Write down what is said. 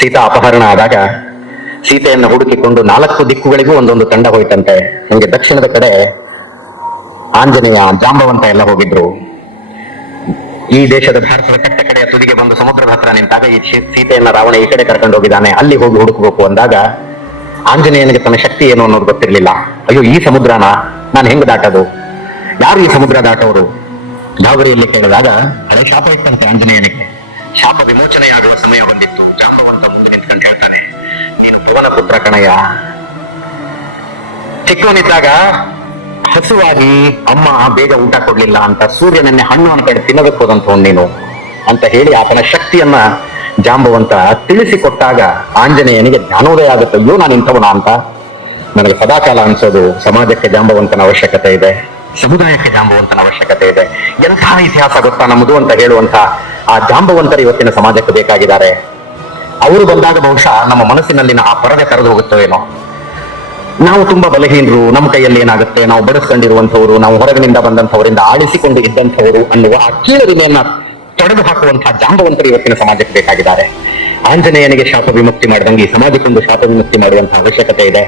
ಸೀತಾ ಅಪಹರಣ ಆದಾಗ ಸೀತೆಯನ್ನು ಹುಡುಕಿಕೊಂಡು 4 ದಿಕ್ಕುಗಳಿಗೂ ಒಂದೊಂದು ತಂಡ ಹೋಯ್ತಂತೆ. ಹಂಗೆ ದಕ್ಷಿಣದ ಕಡೆ ಆಂಜನೇಯ, ಜಾಂಬವಂತ ಎಲ್ಲ ಹೋಗಿದ್ರು. ಈ ದೇಶದ ಭಾರತದ ಕಟ್ಟ ಕಡೆಯ ತುದಿಗೆ ಬಂದು ಸಮುದ್ರದ ಹತ್ರ ನಿಂತಾಗ ಈ ಸೀತೆಯನ್ನ ರಾವಣ ಈ ಕಡೆ ಕರ್ಕೊಂಡು ಹೋಗಿದ್ದಾನೆ, ಅಲ್ಲಿ ಹೋಗಿ ಹುಡುಕಬೇಕು ಅಂದಾಗ ಆಂಜನೇಯನಿಗೆ ತನ್ನ ಶಕ್ತಿ ಏನು ಅನ್ನೋದು ಗೊತ್ತಿರ್ಲಿಲ್ಲ. ಅಯ್ಯೋ, ಈ ಸಮುದ್ರನ ನಾನು ಹೆಂಗ್ ದಾಟದು? ಯಾರು ಈ ಸಮುದ್ರ ದಾಟವರು? ಗಾಬರಿಯಲ್ಲಿ ಕೇಳಿದಾಗ ಹಳೆ ಶಾಪ ಇತ್ತಂತೆ ಆಂಜನೇಯನಿಗೆ. ಶಾಪ ವಿಮೋಚನೆಯಾಗುವ ಸಮಯ ಬಂದಿತ್ತು. ಜಾಂಬವಂತ ಮುಂದೆ ನಿಂತ್ಕೊಂಡು ಹೇಳ್ತಾನೆ, ನೀನು ಭುವನ ಪುತ್ರ ಕಣಯ್ಯ. ಚಿಕ್ಕವನಿದ್ದಾಗ ಹಸುವಾಗಿ ಅಮ್ಮ ಬೇಗ ಊಟ ಕೊಡ್ಲಿಲ್ಲ ಅಂತ ಸೂರ್ಯನನ್ನೇ ಹಣ್ಣು ಅಂತ ಹೇಳಿ ತಿನ್ನಬೇಕು ಹೋದಂತ ನೀನು ಅಂತ ಹೇಳಿ ಆತನ ಶಕ್ತಿಯನ್ನ ಜಾಂಬವಂತ ತಿಳಿಸಿಕೊಟ್ಟಾಗ ಆಂಜನೇಯನಿಗೆ ಜ್ಞಾನೋದಯ ಆಗುತ್ತೆ. ಅಯ್ಯೋ, ನಾನು ಇಂಥವನ ಅಂತ. ನನಗೆ ಸದಾಕಾಲ ಅನ್ಸೋದು ಸಮಾಜಕ್ಕೆ ಜಾಂಬವಂತನ ಅವಶ್ಯಕತೆ ಇದೆ, ಸಮುದಾಯಕ್ಕೆ ಜಾಂಬವಂತನ ಅವಶ್ಯಕತೆ ಇದೆ. ಎಂತಹ ಇತಿಹಾಸ ಗೊತ್ತಾ ನಮ್ಮದು ಅಂತ ಹೇಳುವಂತ ಆ ಜಾಂಬವಂತರು ಇವತ್ತಿನ ಸಮಾಜಕ್ಕೆ ಬೇಕಾಗಿದ್ದಾರೆ. ಅವರು ಬಂದಾಗ ಬಹುಶಃ ನಮ್ಮ ಮನಸ್ಸಿನಲ್ಲಿನ ಆ ಪರದೆ ಕರೆದು ಹೋಗುತ್ತೋ ಏನೋ. ನಾವು ತುಂಬಾ ಬಲಹೀನರು, ನಮ್ಮ ಕೈಯಲ್ಲಿ ಏನಾಗುತ್ತೆ, ನಾವು ಬಡಿಸ್ಕೊಂಡಿರುವಂತವರು, ನಾವು ಹೊರಗಿನಿಂದ ಬಂದಂತವರಿಂದ ಆಳಿಸಿಕೊಂಡು ಇದ್ದಂಥವರು ಅನ್ನುವ ಆ ಕೀಳರಿಮೆಯನ್ನ ತೊಡೆದು ಹಾಕುವಂತಹ ಜಾಂಬವಂತರು ಇವತ್ತಿನ ಸಮಾಜಕ್ಕೆ ಬೇಕಾಗಿದ್ದಾರೆ. ಆಂಜನೇಯನಿಗೆ ಶಾಪ ವಿಮುಕ್ತಿ ಮಾಡಿದಂಗೆ ಈ ಸಮಾಜಕ್ಕೊಂದು ಶಾಪ ವಿಮುಕ್ತಿ ಮಾಡುವಂತಹ ಅವಶ್ಯಕತೆ ಇದೆ.